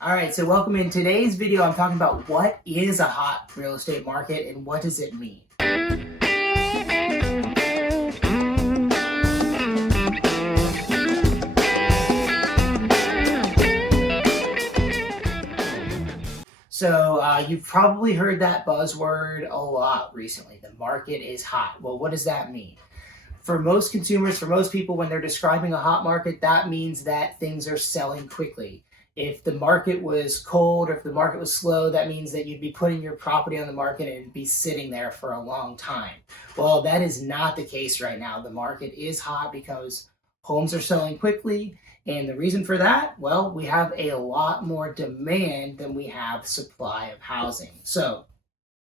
All right, so welcome. In today's video, I'm talking about what is a hot real estate market and what does it mean. So you've probably heard that buzzword a lot recently. The market is hot. Well, what does that mean? For most consumers, for most people, when they're describing a hot market, that means that things are selling quickly. If the market was cold or if the market was slow, that means that you'd be putting your property on the market and it'd be sitting there for a long time. Well, that is not the case right now. The market is hot because homes are selling quickly. And the reason for that, well, we have a lot more demand than we have supply of housing.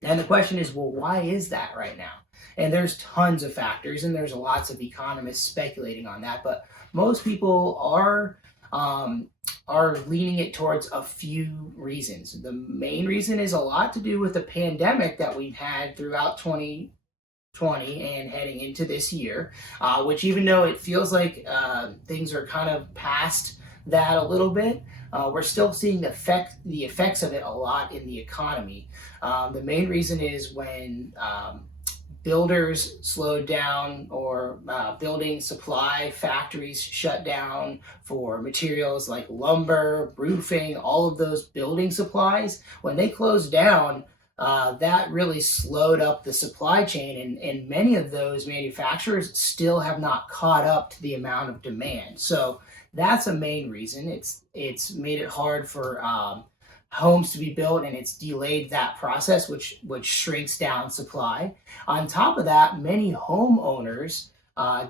And the question is, well, why is that right now? And there's tons of factors, and there's lots of economists speculating on that. But most people are leaning it towards a few reasons. The main reason is a lot to do with the pandemic that we've had throughout 2020 and heading into this year, which even though it feels like things are kind of past that a little bit, we're still seeing the effects of it a lot in the economy. The main reason is when builders slowed down or building supply factories shut down for materials like lumber, roofing, all of those building supplies. When they closed down, that really slowed up the supply chain, and many of those manufacturers still have not caught up to the amount of demand. So that's a main reason. It's made it hard for homes to be built, and it's delayed that process, which shrinks down supply. On top of that, many homeowners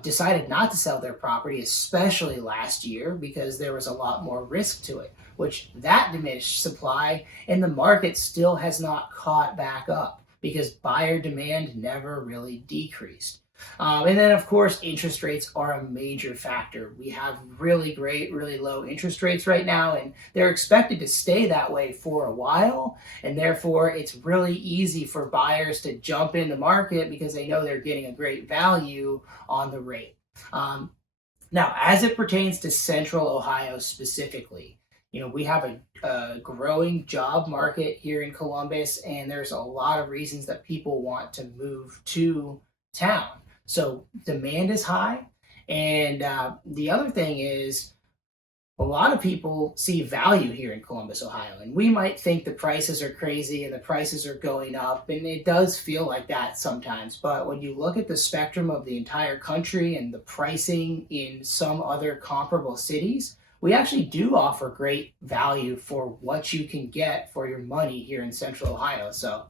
decided not to sell their property, especially last year, because there was a lot more risk to it, which that diminished supply, and the market still has not caught back up because buyer demand never really decreased. And then, of course, interest rates are a major factor. We have really great, really low interest rates right now, and they're expected to stay that way for a while. And therefore, it's really easy for buyers to jump in the market because they know they're getting a great value on the rate. Um, Now, as it pertains to Central Ohio specifically, we have a growing job market here in Columbus, and there's a lot of reasons that people want to move to town. So demand is high, and the other thing is a lot of people see value here in Columbus, Ohio, and we might think the prices are crazy and the prices are going up, and it does feel like that sometimes. But when you look at the spectrum of the entire country and the pricing in some other comparable cities, we actually do offer great value for what you can get for your money here in Central Ohio. So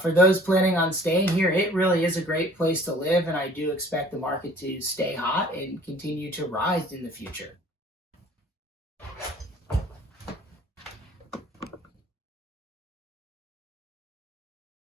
for those planning on staying here, it really is a great place to live, and I do expect the market to stay hot and continue to rise in the future.